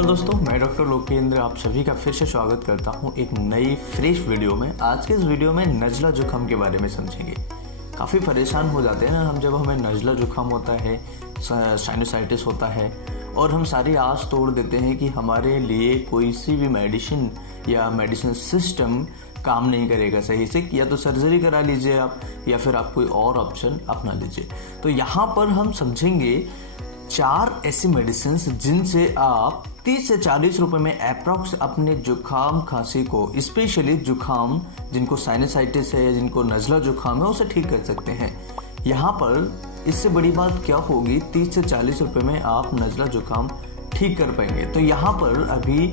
नमस्कार दोस्तों, मैं डॉक्टर लोकेंद्र आप सभी का फिर से स्वागत करता हूं एक नई फ्रेश वीडियो में। आज के इस वीडियो में नज़ला जुकाम के बारे में समझेंगे। काफ़ी परेशान हो जाते हैं ना हम जब हमें नज़ला जुकाम होता है, साइनोसाइटिस होता है और हम सारी आस तोड़ देते हैं कि हमारे लिए कोई सी भी मेडिसिन या मेडिसिन सिस्टम काम नहीं करेगा सही से, या तो सर्जरी करा लीजिए आप या फिर आप कोई और ऑप्शन अपना लीजिए। तो यहाँ पर हम समझेंगे 4 ऐसी मेडिसिन जिनसे आप 30 से 40 रुपए में अप्रॉक्स अपने जुकाम खांसी को, स्पेशली जुकाम जिनको साइनसाइटिस है या जिनको नज़ला जुकाम है उसे ठीक कर सकते हैं। यहाँ पर इससे बड़ी बात क्या होगी, 30 से 40 रुपए में आप नज़ला जुकाम ठीक कर पाएंगे। तो यहाँ पर अभी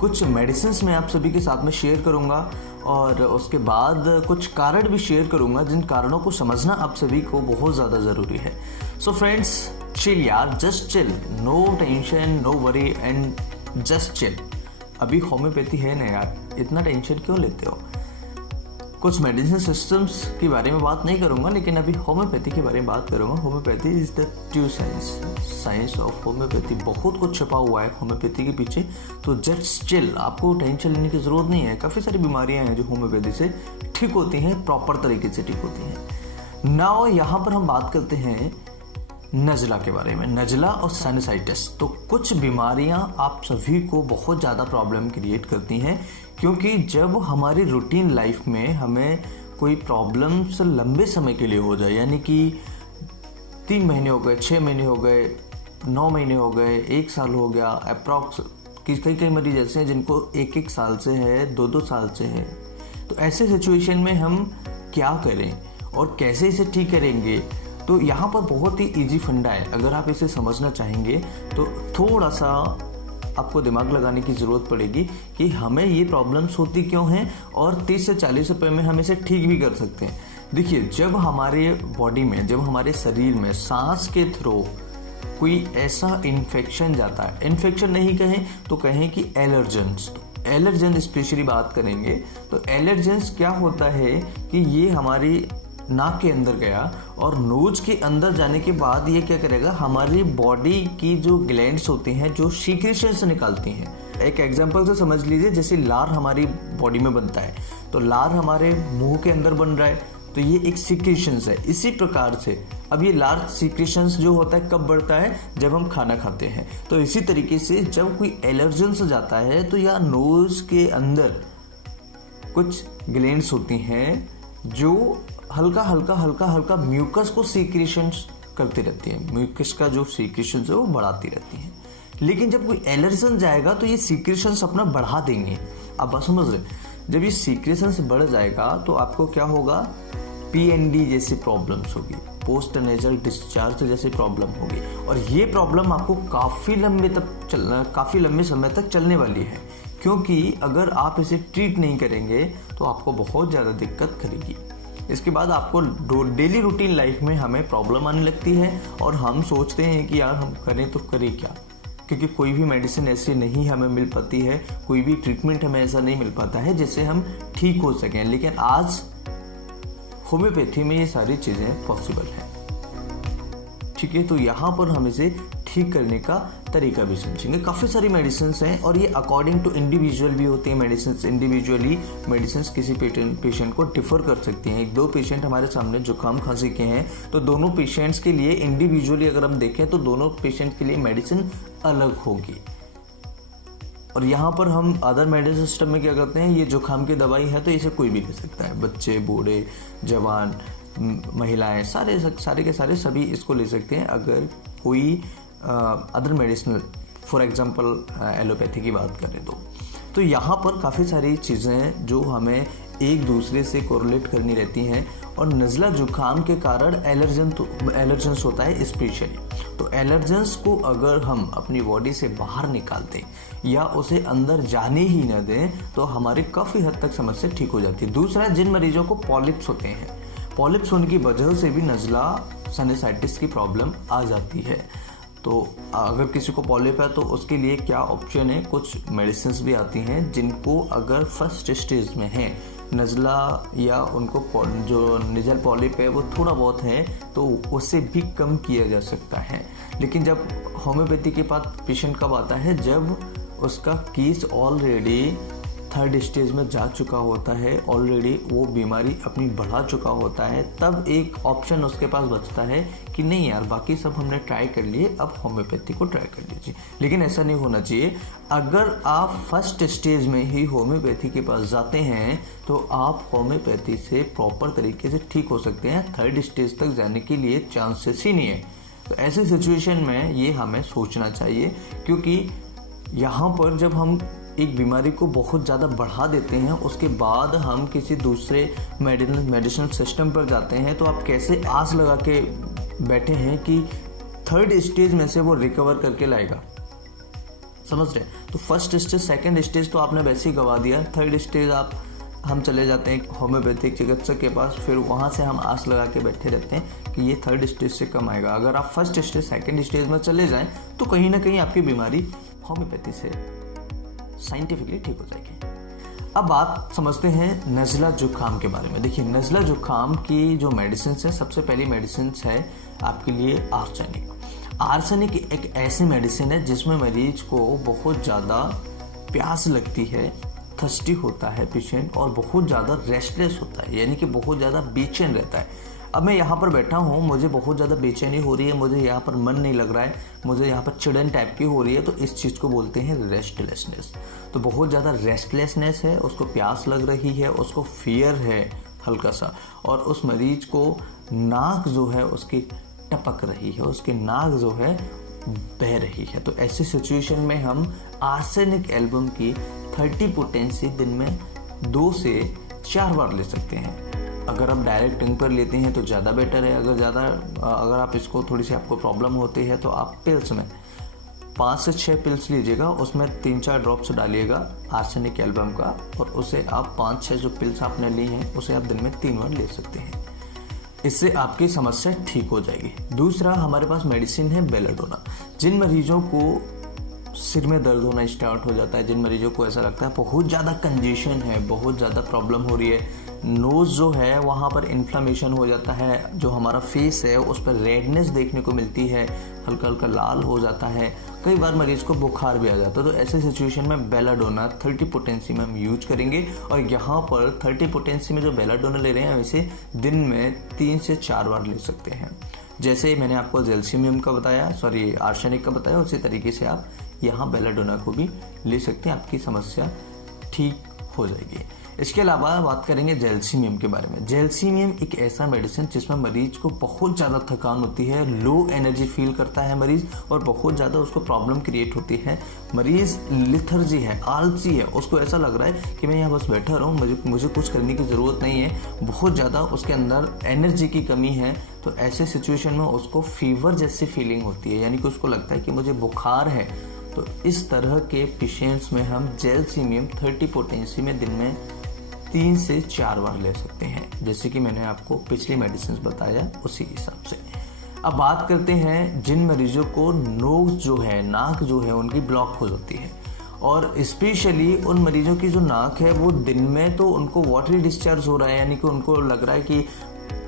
कुछ मेडिसिन मैं आप सभी के साथ में शेयर करूँगा और उसके बाद कुछ कारण भी शेयर करूँगा जिन कारणों को समझना आप सभी को बहुत ज़्यादा ज़रूरी है। सो फ्रेंड्स, चिल यार, just chill, no tension, no worry and just chill. अभी होम्योपैथी है ना यार, इतना टेंशन क्यों लेते हो। कुछ मेडिसिन सिस्टम्स के बारे में बात नहीं करूंगा, लेकिन अभी होम्योपैथी के बारे में बात करूंगा। Homeopathy is the true science of homeopathy. बहुत कुछ छुपा हुआ है होम्योपैथी के पीछे, तो जस्ट चिल, आपको टेंशन लेने की जरूरत नहीं है। काफ़ी सारी बीमारियां हैं जो होम्योपैथी से ठीक होती हैं, प्रॉपर तरीके से ठीक होती हैं। नाउ यहाँ पर हम बात करते हैं नज़ला के बारे में, नज़ला और साइनसाइटिस। तो कुछ बीमारियां आप सभी को बहुत ज़्यादा प्रॉब्लम क्रिएट करती हैं, क्योंकि जब हमारी रूटीन लाइफ में हमें कोई प्रॉब्लम्स लंबे समय के लिए हो जाए, यानी कि 3 महीने हो गए, 6 महीने हो गए, 9 महीने हो गए, 1 साल हो गया अप्रॉक्स, कई मरीज ऐसे हैं जिनको 1 साल से है, 2 साल से है। तो ऐसे सिचुएशन में हम क्या करें और कैसे इसे ठीक करेंगे, तो यहाँ पर बहुत ही इजी फंडा है। अगर आप इसे समझना चाहेंगे तो थोड़ा सा आपको दिमाग लगाने की ज़रूरत पड़ेगी कि हमें ये प्रॉब्लम्स होती क्यों हैं और 30 से 40 रुपए में हम इसे ठीक भी कर सकते हैं। देखिए, जब हमारे बॉडी में, जब हमारे शरीर में सांस के थ्रू कोई ऐसा इन्फेक्शन जाता है, इन्फेक्शन नहीं कहें तो कहें कि एलर्जेंस, तो एलर्जेंस स्पेशली बात करेंगे। तो एलर्जेंस क्या होता है कि ये हमारी नाक के अंदर गया और नोज के अंदर जाने के बाद ये क्या करेगा, हमारी बॉडी की जो ग्लैंड्स होती हैं जो सीक्रेशंस निकालती हैं। एक एग्जांपल से समझ लीजिए, जैसे लार हमारी बॉडी में बनता है, तो लार हमारे मुंह के अंदर बन रहा है, तो ये एक सीक्रेशंस है। इसी प्रकार से अब ये लार सीक्रेशंस जो होता है कब बढ़ता है, जब हम खाना खाते हैं। तो इसी तरीके से जब कोई एलर्जेंस जाता है तो या नोज के अंदर कुछ ग्लैंड्स होती हैं जो हल्का हल्का म्यूकस को सीक्रेशन करती रहती है, म्यूकस का जो सीक्रेशन है वो बढ़ाती रहती है। लेकिन जब कोई एलर्जन जाएगा तो ये सीक्रेशन अपना बढ़ा देंगे। आप बात समझ रहे, जब ये सीक्रेशन बढ़ जाएगा तो आपको क्या होगा, PND जैसी प्रॉब्लम्स होगी, पोस्ट नेजल डिस्चार्ज जैसी प्रॉब्लम होगी, और ये प्रॉब्लम आपको काफ़ी लंबे समय तक चलने वाली है। क्योंकि अगर आप इसे ट्रीट नहीं करेंगे तो आपको बहुत ज़्यादा दिक्कत करेगी। इसके बाद आपको डेली रूटीन लाइफ में हमें प्रॉब्लम आने लगती है और हम सोचते हैं कि यार हम करें तो करें क्या, क्योंकि कोई भी मेडिसिन ऐसी नहीं हमें मिल पाती है, कोई भी ट्रीटमेंट हमें ऐसा नहीं मिल पाता है जिससे हम ठीक हो सकें। लेकिन आज होम्योपैथी में ये सारी चीज़ें पॉसिबल हैं, ठीक है। तो यहाँ पर हम इसे ठीक करने का तरीका भी समझेंगे। काफ़ी सारी मेडिसिन हैं और ये अकॉर्डिंग टू इंडिविजुअल भी होती हैं मेडिसिन। इंडिविजुअली मेडिसिन किसी पेशेंट को डिफर कर सकती हैं। 1-2 पेशेंट हमारे सामने जुकाम खांसी के हैं, तो दोनों पेशेंट्स के लिए इंडिविजुअली अगर हम देखें तो दोनों पेशेंट के लिए मेडिसिन अलग होगी। और यहाँ पर हम अदर मेडिसिन सिस्टम में क्या करते हैं, ये जुकाम की दवाई है तो इसे कोई भी ले सकता है, बच्चे, बूढ़े, जवान, महिलाएं, सारे के सारे सभी इसको ले सकते हैं। अगर कोई other medicine, for example allopathy की बात करें तो यहाँ पर काफ़ी सारी चीज़ें जो हमें एक दूसरे से कोरिलेट करनी रहती हैं। और नज़ला जुकाम के कारण एलर्जेंस होता है स्पेशली। तो एलर्जेंस को अगर हम अपनी बॉडी से बाहर निकाल दें या उसे अंदर जाने ही न दें तो हमारी काफ़ी हद तक समस्या ठीक हो जाती है। दूसरा, जिन मरीजों को पॉलिप्स होते हैं, पॉलिप्स होने की वजह से भी नज़ला साइनसाइटिस की प्रॉब्लम आ जाती है। तो अगर किसी को पॉलिप है तो उसके लिए क्या ऑप्शन है, कुछ मेडिसिन भी आती हैं जिनको अगर फर्स्ट स्टेज में है नज़ला या उनको जो नेजल पॉलिप है वो थोड़ा बहुत है तो उससे भी कम किया जा सकता है। लेकिन जब होम्योपैथी के पास पेशेंट कब आता है, जब उसका केस ऑलरेडी 3rd स्टेज में जा चुका होता है, ऑलरेडी वो बीमारी अपनी बढ़ा चुका होता है, तब एक ऑप्शन उसके पास बचता है कि नहीं यार बाकी सब हमने ट्राई कर लिए, अब होम्योपैथी को ट्राई कर लीजिए। लेकिन ऐसा नहीं होना चाहिए। अगर आप 1st स्टेज में ही होम्योपैथी के पास जाते हैं तो आप होम्योपैथी से प्रॉपर तरीके से ठीक हो सकते हैं। 3rd स्टेज तक जाने के लिए चांसेस ही नहीं है। तो ऐसी सिचुएशन में ये हमें सोचना चाहिए, क्योंकि यहाँ पर जब हम एक बीमारी को बहुत ज़्यादा बढ़ा देते हैं उसके बाद हम किसी दूसरे मेडिसिनल सिस्टम पर जाते हैं, तो आप कैसे आस लगा के बैठे हैं कि 3rd स्टेज में से वो रिकवर करके लाएगा। समझ रहे? तो 1st स्टेज 2nd स्टेज तो आपने वैसे ही गवा दिया। 3rd स्टेज हम चले जाते हैं होम्योपैथिक चिकित्सक के पास, फिर वहाँ से हम आस लगा के बैठे रहते हैं कि ये 3rd स्टेज से कम आएगा। अगर आप 1st स्टेज 2nd स्टेज में चले जाएं तो कहीं ना कहीं आपकी बीमारी होम्योपैथी से साइंटिफिकली ठीक हो जाएगी। अब बात समझते हैं नज़ला जुकाम के बारे में। देखिए, नज़ला जुकाम की जो मेडिसिन है, सबसे पहली मेडिसिन है आपके लिए आर्सेनिक। आर्सेनिक एक ऐसी मेडिसिन है जिसमें मरीज को बहुत ज़्यादा प्यास लगती है, थर्स्टी होता है पेशेंट, और बहुत ज़्यादा रेस्टलेस होता है, यानी कि बहुत ज़्यादा बेचैन रहता है। अब मैं यहाँ पर बैठा हूँ, मुझे बहुत ज़्यादा बेचैनी हो रही है, मुझे यहाँ पर मन नहीं लग रहा है, मुझे यहाँ पर चिड़न टाइप की हो रही है, तो इस चीज़ को बोलते हैं रेस्टलेसनेस। तो बहुत ज़्यादा रेस्टलेसनेस है, उसको प्यास लग रही है, उसको फियर है हल्का सा, और उस मरीज को नाक जो है उसकी टपक रही है, उसकी नाक जो है बह रही है। तो ऐसी सिचुएशन में हम आर्सेनिक एल्बम की 30 पोटेंसी दिन में 2 से 4 बार ले सकते हैं। अगर आप डायरेक्ट टंग पर लेते हैं तो ज़्यादा बेटर है। अगर आप इसको थोड़ी सी आपको प्रॉब्लम होती है तो आप पिल्स में 5 से 6 पिल्स लीजिएगा, उसमें 3-4 ड्रॉप्स डालिएगा आर्सेनिक एल्बम का, और उसे आप 5-6 जो पिल्स आपने ली हैं उसे आप दिन में 3 बार ले सकते हैं। इससे आपकी समस्या ठीक हो जाएगी। दूसरा हमारे पास मेडिसिन है बेलाडोना। जिन मरीजों को सिर में दर्द होना स्टार्ट हो जाता है, जिन मरीजों को ऐसा लगता है बहुत ज़्यादा कंजेशन है, बहुत ज़्यादा प्रॉब्लम हो रही है, नोज़ जो है वहाँ पर इन्फ्लामेशन हो जाता है, जो हमारा फेस है उस पर रेडनेस देखने को मिलती है, हल्का हल्का लाल हो जाता है, कई बार मरीज को बुखार भी आ जाता है, तो ऐसे सिचुएशन में बेलाडोना 30 पोटेंसी में हम यूज करेंगे। और यहाँ पर 30 पोटेंसी में जो बेलाडोना ले रहे हैं वैसे दिन में 3 से 4 बार ले सकते हैं। जैसे मैंने आपको जेल्सीमियम का बताया, आर्सेनिक का बताया, उसी तरीके से आप यहाँ बेलाडोना को भी ले सकते हैं, आपकी समस्या ठीक हो जाएगी। इसके अलावा बात करेंगे जेल्सीमियम के बारे में। जेल्सीमियम एक ऐसा मेडिसिन जिसमें मरीज को बहुत ज़्यादा थकान होती है, लो एनर्जी फील करता है मरीज, और बहुत ज़्यादा उसको प्रॉब्लम क्रिएट होती है। मरीज लिथर्जी है, आलसी है, उसको ऐसा लग रहा है कि मैं यहाँ बस बैठा रहूँ, मुझे कुछ करने की ज़रूरत नहीं है, बहुत ज़्यादा उसके अंदर एनर्जी की कमी है। तो ऐसे सिचुएशन में उसको फीवर जैसी फीलिंग होती है, यानी कि उसको लगता है कि मुझे बुखार है। तो इस तरह के पेशेंट्स में हम जेल्सीमियम 30 पोटेंसी में दिन में 3 से 4 बार ले सकते हैं, जैसे कि मैंने आपको पिछली मेडिसिन बताया उसी हिसाब से। अब बात करते हैं जिन मरीजों को नोज जो है, नाक जो है उनकी ब्लॉक हो जाती है, और स्पेशली उन मरीजों की जो नाक है वो दिन में तो उनको वाटरी डिस्चार्ज हो रहा है, यानी कि उनको लग रहा है कि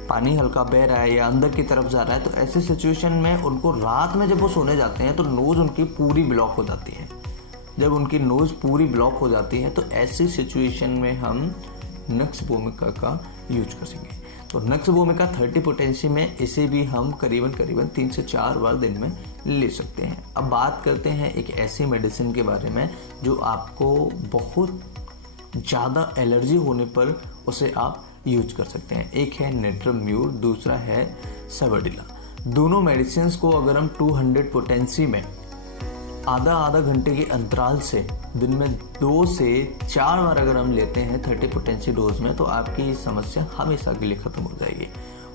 पानी हल्का बह रहा है या अंदर की तरफ जा रहा है। तो ऐसे सिचुएशन में उनको रात में जब वो सोने जाते हैं तो नोज उनकी पूरी ब्लॉक हो जाती है। जब उनकी नोज पूरी ब्लॉक हो जाती है तो ऐसी सिचुएशन में हम नक्स वोमिका का यूज कर सकेंगे। तो नक्स वोमिका 30 पोटेंसी में इसे भी हम करीबन 3 से 4 बार दिन में ले सकते हैं। अब बात करते हैं एक ऐसी मेडिसिन के बारे में जो आपको बहुत ज़्यादा एलर्जी होने पर उसे आप यूज कर सकते हैं। एक है नेट्रम्यूर, दूसरा है सेवाडिला। दोनों मेडिसिन को अगर हम 200 पोटेंसी में आधा घंटे के अंतराल से दिन में 2 से 4 बार अगर हम लेते हैं 30 पोटेंसी डोज में, तो आपकी समस्या हमेशा के लिए खत्म हो जाएगी।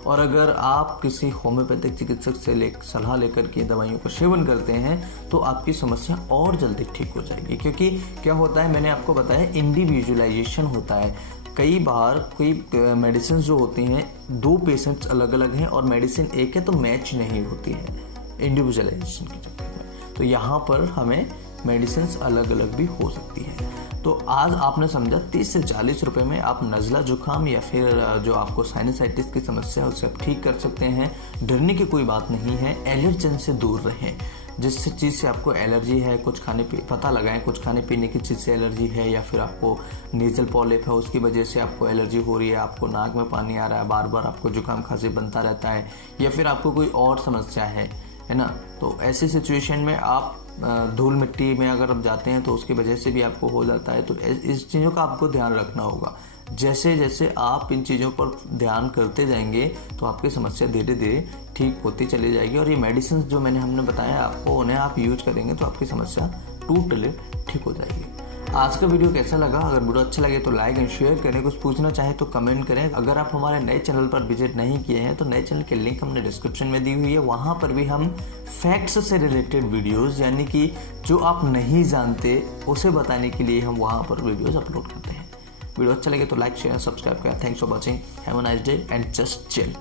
और अगर आप किसी होम्योपैथिक चिकित्सक से सलाह लेकर के दवाइयों का सेवन करते हैं तो आपकी समस्या और जल्दी ठीक हो जाएगी। क्योंकि क्या होता है, मैंने आपको बताया, इंडिविजुअलाइजेशन होता है। कई बार कोई मेडिसिन जो होती हैं 2 पेशेंट्स अलग अलग हैं और मेडिसिन एक है तो मैच नहीं होती है इंडिविजुअलाइजेशन के चक्कर में। तो यहाँ पर हमें मेडिसिन अलग अलग भी हो सकती है। तो आज आपने समझा 30 से 40 रुपए में आप नज़ला जुकाम या फिर जो आपको साइनसाइटिस की समस्या है उसे आप ठीक कर सकते हैं। डरने की कोई बात नहीं है, एलर्जन से दूर रहें। जिस चीज़ से आपको एलर्जी है, कुछ पता लगाएं कुछ खाने पीने की चीज़ से एलर्जी है, या फिर आपको नेजल पॉलिप है उसकी वजह से आपको एलर्जी हो रही है, आपको नाक में पानी आ रहा है, बार बार आपको जुकाम खांसी बनता रहता है, या फिर आपको कोई और समस्या है ना। तो ऐसी सिचुएशन में आप धूल मिट्टी में अगर आप जाते हैं तो उसकी वजह से भी आपको हो जाता है। तो इस चीज़ों का आपको ध्यान रखना होगा। जैसे जैसे आप इन चीज़ों पर ध्यान करते जाएंगे तो आपकी समस्या धीरे धीरे ठीक होती चली जाएगी। और ये मेडिसिन जो हमने बताया आपको, उन्हें आप यूज करेंगे तो आपकी समस्या टोटली ठीक हो जाएगी। आज का वीडियो कैसा लगा? अगर वीडियो अच्छा लगे तो लाइक एंड शेयर करें। कुछ पूछना चाहे तो कमेंट करें। अगर आप हमारे नए चैनल पर विजिट नहीं किए हैं तो नए चैनल के लिंक हमने डिस्क्रिप्शन में दी हुई है। वहां पर भी हम फैक्ट्स से रिलेटेड वीडियोस, यानी कि जो आप नहीं जानते उसे बताने के लिए हम वहां पर वीडियोस अपलोड करते हैं। वीडियो अच्छा लगे तो लाइक शेयर सब्सक्राइब करें। Thanks for watching. Have a nice day and just chill.